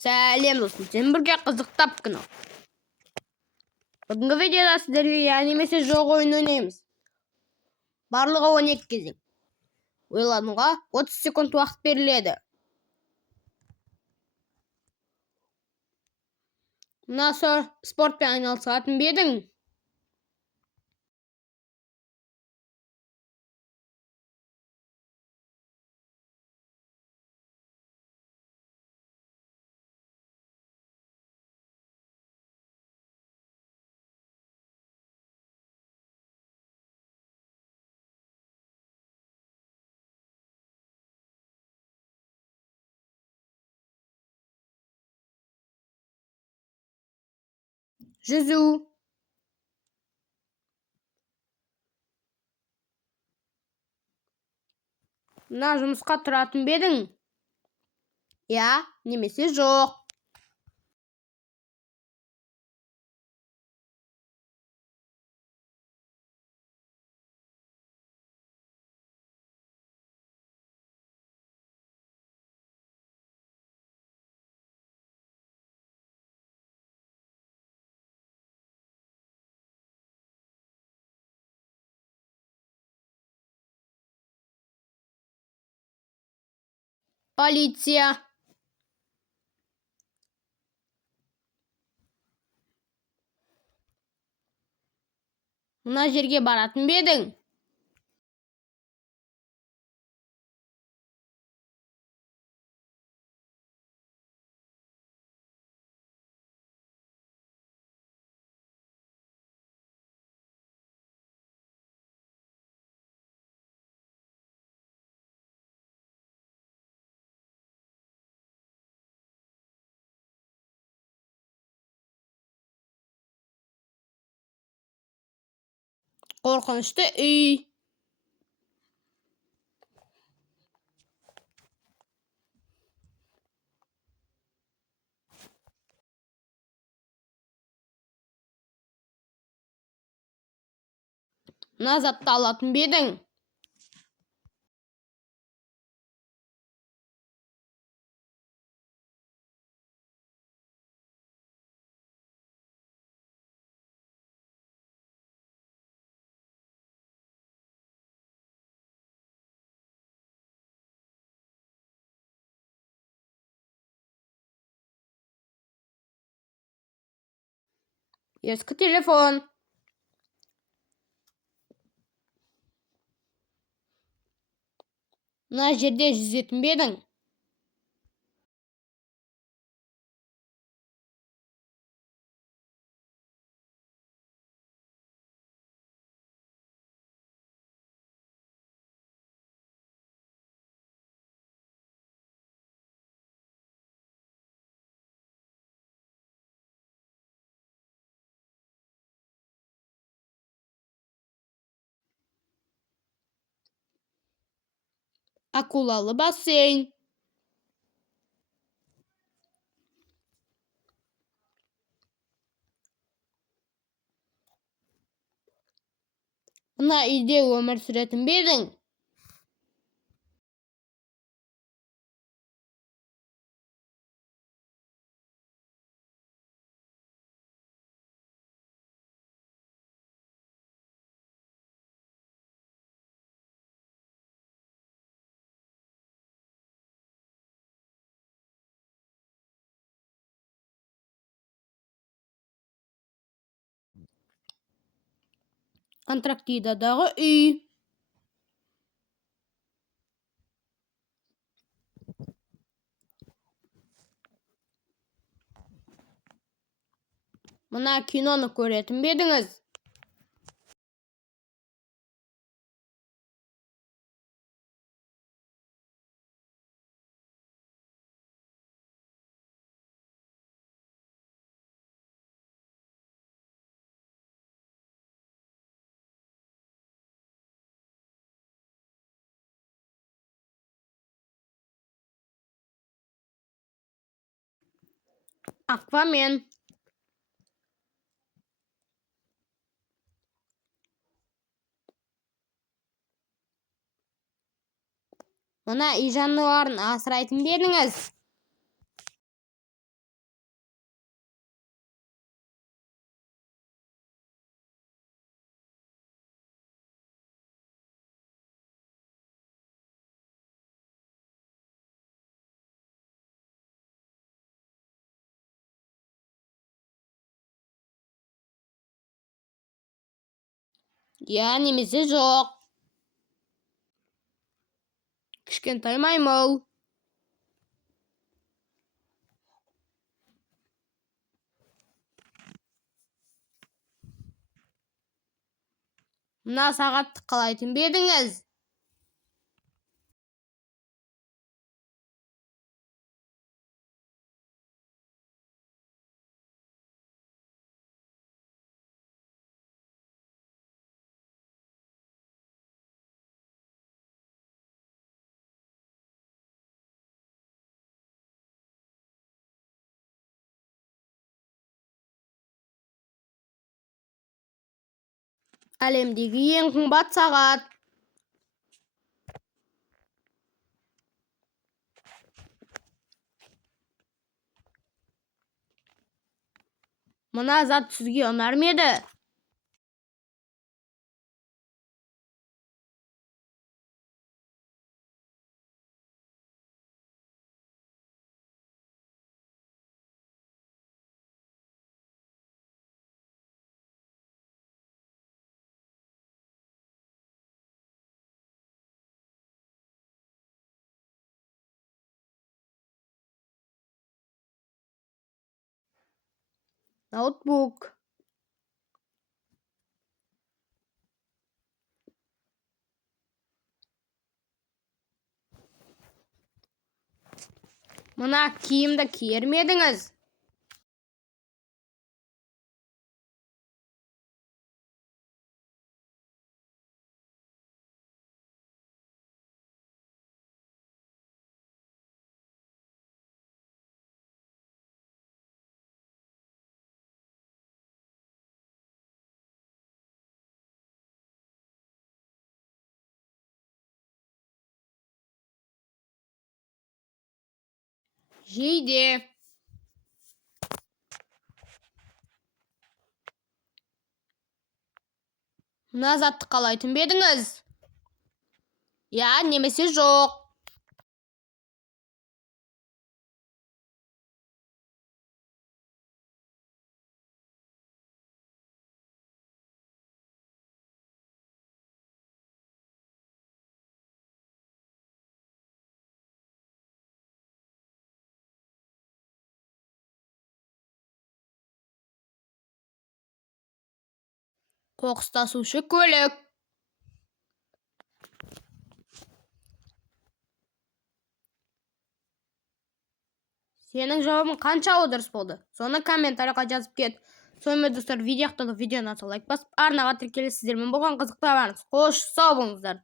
Сәлем достым, сен бірге қызықтап кино. Бүгінгі видеода сіздерге я немесе жоқ ойын ойнаймыз. Барлығы 12 кезең. Ойлануға 30 секунд уақыт беріледі. Мына спортпен айналысатын ба едің? Жүзу. Мына жұмысқа тұратын ба едің? Я немесе жоқ. Полиция. Мына жерге баратын ба едің? Қорқынышты үй. Мына затты алатын ба едің? Ескі телефон. Мына жерде жүзетін ба едің? Акулалы бассейн. Мына үйде өмір сүретін ба едің? Антарктидадағы үй. Мына киноны көретін бе едіңіз? Аквамен. Мына үй жануарын асырайтын ба едіңіз? Я немесе жоқ. Кішкентай маймыл. Мына сағатты қалайтын ба едіңіз? Әлемдегі ең қымбат сағат. Мына зат сізге ұнар ма еді? Ноутбук. Мына киімді киер ме едіңіз? Жейде. Мына затты қалайтын ба едіңіз? Я немесе жоқ. Қоқыстасушы көлік. Сенің жауабың қаншауы дұрыс болды? Соны комментарийға жазып кет. Сонымен достар, видео аяқталды. Видеоны лайк басып, арнаға тіркелесіздер. Мен болған қызықты хабарыңыз. Қош сау болыңыздар.